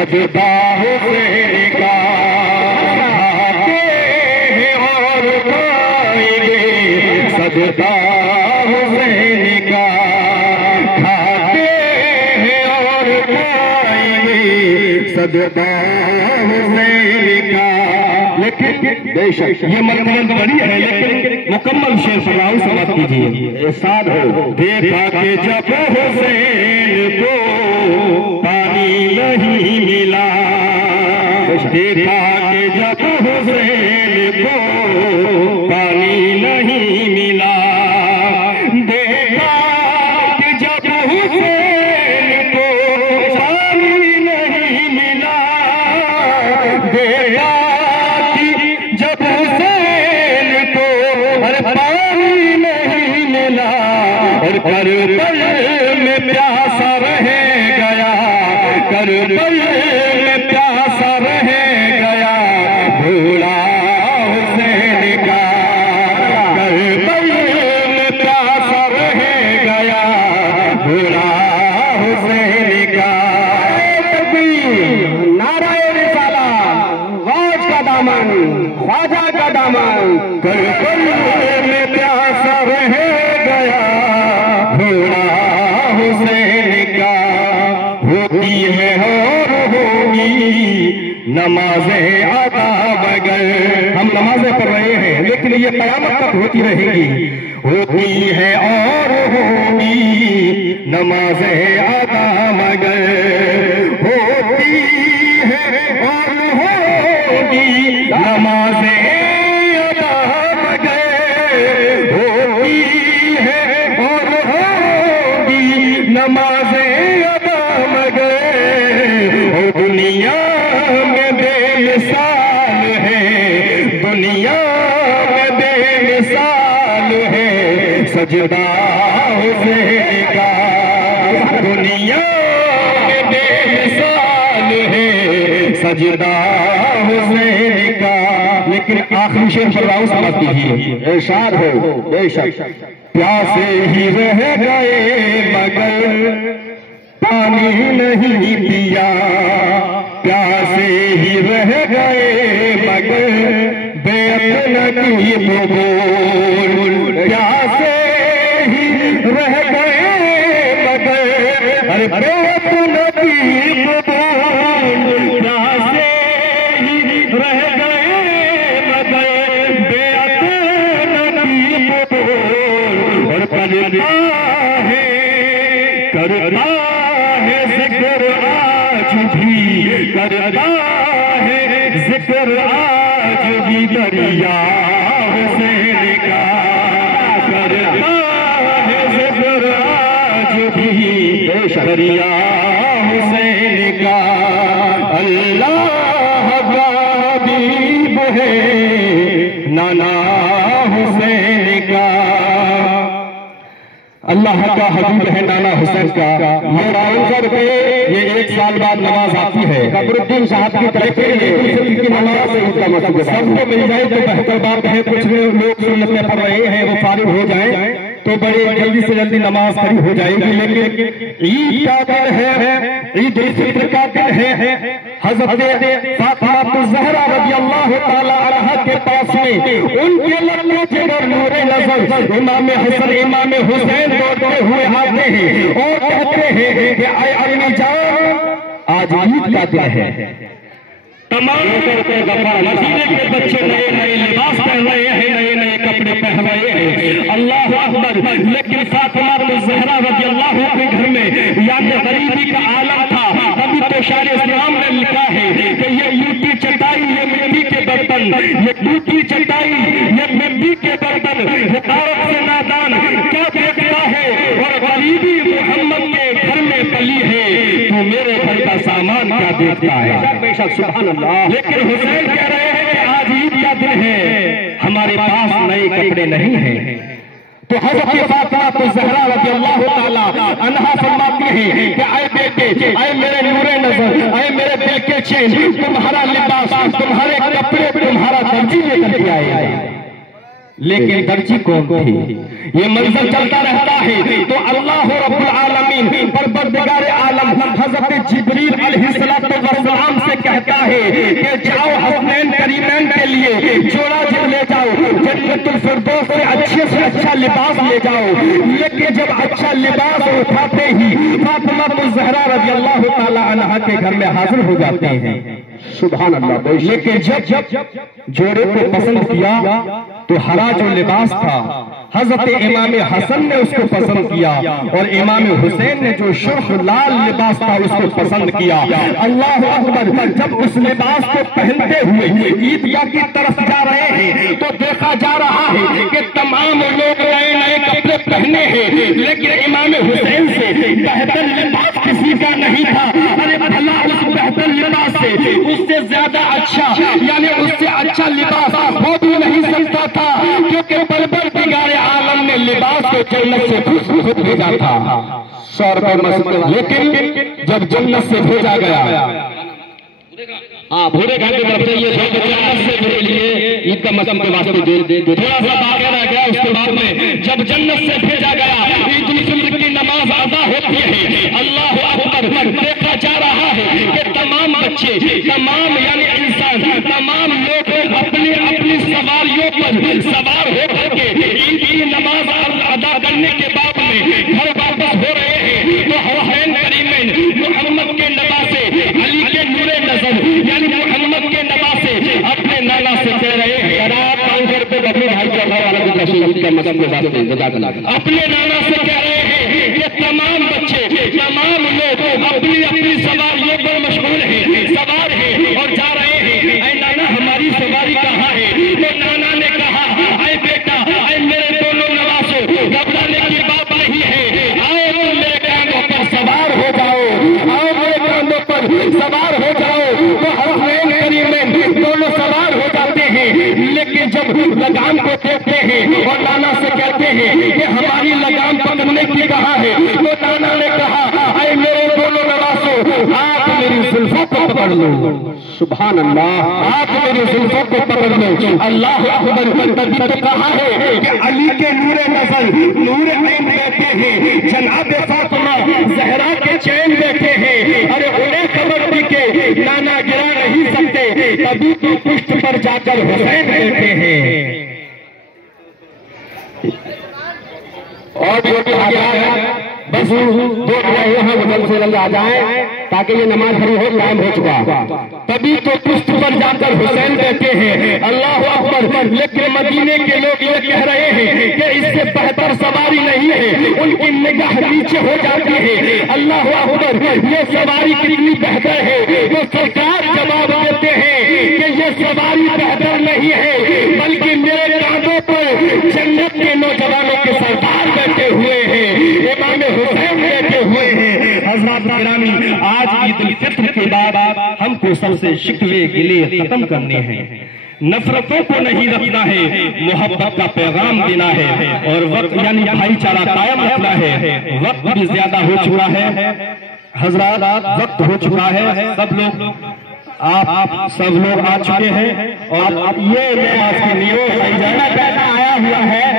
سجدہ حسین کا کھاتے ہیں اور کھائیں گے، سجدہ حسین کا کھاتے ہیں اور کھائیں گے، سجدہ حسین کا۔ لیکن بے شک یہ مرتبہ بڑی ہے، لیکن مکمل شعر فرماؤ سمجھ کیجیے۔ ارشاد ہو دیکھا کہ جب حسین کو پانی نہیں ملا، دیکھا کہ جب حسین کو پانی نہیں ملا، دیکھا کہ جب حسین کو پانی نہیں ملا، دیکھا جب حسین کو پانی نہیں ملا، اور کربل میں پیاسا رہ گیا، کربل میں پیاسا رہ گیا، بھولا حسین کا، کربل میں پیاسا رہ گیا، بھولا حسین کا۔ نعرہ رسالت، غوث کا دامن، خواجہ کا دامن، کربل میں پیاسا رہ گیا، بھولا حسین کا۔ ہوتی ہے اور ہوگی نمازیں ادا مگر، ہم نمازیں پڑھ رہے ہیں لیکن یہ قیامت تک ہوتی رہے گی، ہوتی ہے اور ہوگی نمازیں ادا مگر، ہوتی ہے اور ہوگی نمازیں ادا مگر، ہوتی ہے اور ہوگی نمازیں ادا مگر، اور دنیا میں بے مثال ہے، دنیا میں بے مثال ہے سجدہ حسین کا، دنیا میں بے مثال ہے سجدہ حسین کا۔ لیکن آخری شعر پر راؤ سمجھ کیجیے۔ ارشاد ہو بے شک پیاسے ہی رہ گئے مگر پانی نہیں پیا، پیاسے ہی رہ گئے مگر بیعت نہ کی قبول، پیاسے ہی رہ گئے مگر بیعت نہ کی قبول، پیاسے ہی رہ گئے مگر بیعت نہ کی قبول، اور کرتا ہے ذکر آج بھی، کرتا ہے ذکر آج بھی دریا حسین کا، کرتا ہے ذکر آج بھی دریا حسین کا۔ اللہ غالب ہے نانا حسین کا، اللہ کا حبیب ہے نانا حسین کا۔ یہ راؤنڈر پہ یہ 1 سال بعد نماز آتی ہے، قبر الدین صاحب کی طرف سے کی نماز سب کو مل جائے تو بہتر بات ہے۔ کچھ لوگ سنتیں پڑھ رہے ہیں وہ فارغ ہو جائیں تو بڑے جلدی سے جلدی نماز کھڑی ہو جائے گی، لیکن عید کا دن ہے، عید الفطر کا دن ہے۔ حضرت فاطمہ الزہرا رضی اللہ تعالی عنہا کے پاس میں ان کے لڑکے جگر نور نظر امام حسن امام حسین دوڑتے ہوئے آتے ہیں اور کہتے ہیں کہ اے امی جان آج عید کا دن ہے، تمام مدینے کے بچے نئے نئے لباس پہن رہے ہیں، نئے نئے کپڑے پہن رہے ہیں، اللہ اکبر۔ لیکن فاطمہ الزہرا رضی اللہ کے گھر میں یعنی غریبی کا عالم تھا۔ ابھی تو شاعر اسلام نے لکھا ہے کہ یہ یوٹی چٹائی یہ مٹی کے برتن، یہ ٹوٹی چٹائی یہ مٹی کے برتن، حقارت سے نادان کیا دیکھتا ہے، اور غریبی محمد کے گھر میں پلی ہے تو میرے گھر کا سامان کیا دیکھتا ہے۔ بے شک سبحان اللہ۔ لیکن حسین کہہ رہے ہیں کہ آج عید کا دن ہے، ہمارے پاس نئے کپڑے نہیں ہیں، تو حضرت فاطمہ الزہرا رضی اللہ تعالی عنہا فرماتی ہیں کہ اے بیٹے، اے میرے نور نظر، اے میرے دل کے چین، تمہارا لباس، تمہارے کپڑے، تمہارا درجی لے کر کے آئے۔ لیکن درجی کون تھی؟ یہ منظر چلتا رہتا ہے تو اللہ رب العالمین پروردگار عالم حضرت جبریل علیہ السلام سے کہتا ہے کہ جاؤ حسنین کریمین کے لیے جوڑا لے جاؤ، جنت الفردوس سے اچھا لباس لے جاؤ۔ لیکن جب اچھا لباس اٹھاتے ہی فاطمہ الزہرا رضی اللہ تعالی عنہا کے گھر میں حاضر ہو جاتے ہیں، سبحان اللہ۔ لیکن جب جوڑے کو پسند کیا تو ہرا جو لباس تھا حضرت امام حسن نے اس کو پسند کیا، اور امام حسین نے جو سرخ لال لباس تھا اس کو پسند کیا۔ اللہ اکبر۔ جب اس لباس کو پہنتے ہوئے عیدگاہ کی طرف جا رہے ہیں تو دیکھا جا رہا ہے کہ تمام لوگ نئے نئے کپڑے پہنے ہیں، لیکن امام حسین سے بہتر لباس کسی کا نہیں تھا۔ ارے بھلا اس بہتر لباس سے اس سے زیادہ اچھا، یعنی اس سے اچھا لباس ہو بھی نہیں سکتا تھا، کیونکہ پروردگار عالم نے لباس کو جنت سے خود بھیجا تھا۔ لیکن جب جنت سے بھیجا گیا، بھورے گھر کی طرف سے یہ جنت سے میرے لیے عید کا موسم کے واسطے تھوڑا سا واقعہ رہ گیا۔ اس کے بعد میں جب جنت سے بھیجا گیا، عید الفطر کی نماز ادا ہوتی ہے۔ اللہ اکبر۔ دیکھا جا رہا ہے کہ تمام بچے، تمام یعنی انسان، تمام لوگ اپنی اپنی سواریوں پر سوار ہو کر کے عید کی نماز ادا کرنے کے بعد میں گھر واپس ہو رہے ہیں تو حسین کریمین محمد کے نواسے علی کے نور نظر یعنی محمد کے نواسے اپنے نانا سے کہہ رہے ہیں، اپنے نانا سے کہہ رہے ہیں کہ تمام بچے، تمام لوگ اپنی اپنی سواریوں پر مشغول ہیں، سوار ہیں اور جا رہے ہیں۔ اے نانا ہماری سواری کہاں ہے؟ تو نانا نے کہا، اے بیٹا، اے میرے دونوں نواسوں، گھبرانے کی بات نہیں ہے، آؤ تم میرے کاندھوں پر سوار ہو جاؤ، آؤ میرے کاندھوں پر سوار ہو جاؤ۔ تو حسین کریمین دونوں سوار ہو جاتے ہیں، لیکن جب لگام کو دیکھتے ہیں اور نانا سے کہتے ہیں کہ ہماری لگام پکڑنے کی کہاں ہے، تو نانا نے کہا، اے میرے دونوں نواسوں، آپ میری زلفوں کو پکڑ لو۔ سبحان اللہ۔ آپ میری زلفوں کو پکڑ لو۔ اللہ اکبر۔ تبھی تو کہا ہے کہ علی کے نور نظر، نور عین بیٹھے ہیں، جناب فاطمہ زہرا کے چین بیٹھے ہیں۔ ارے انہیں خبر تھی کہ نانا گرا نہیں سکتے، تبھی تو پشت پر جا کر حسین بیٹھے ہیں۔ اور جو بھی آ جائے بس دو رہے ہیں وہ جلد سے جلد آ جائیں تاکہ یہ نماز پڑھی ہو، ٹائم ہو چکا۔ تبھی تو پشت پر جا کر حسین بیٹھے ہیں۔ اللہ اکبر۔ لیکن مدینے کے لوگ یہ کہہ رہے ہیں کہ اس سے بہتر سواری نہیں ہے، ان کی نگاہ نیچے ہو جاتی ہے۔ اللہ اکبر۔ یہ سواری کتنی بہتر ہے، تو سرکار جواب دیتے ہیں کہ یہ سواری بہتر نہیں ہے، بلکہ میرے کاندھوں پر جنت کے نوجوانوں کے سردار بیٹھے ہوئے ہیں، امام حسین بیٹھے ہوئے ہیں۔ حضرات گرامی، آج عید الفطر کے بعد ہم کو سب سے شکوے گلے ختم کرنے ہیں، نفرتوں کو نہیں رکھنا ہے، محبت کا پیغام دینا ہے، اور وقت یعنی بھائی چارہ قائم رکھنا ہے۔ وقت بھی زیادہ ہو چکا ہے حضرات، وقت ہو چکا ہے۔ آپ سب لوگ آ چکے ہیں، اور یہ آج کی نیوز آیا ہوا ہے۔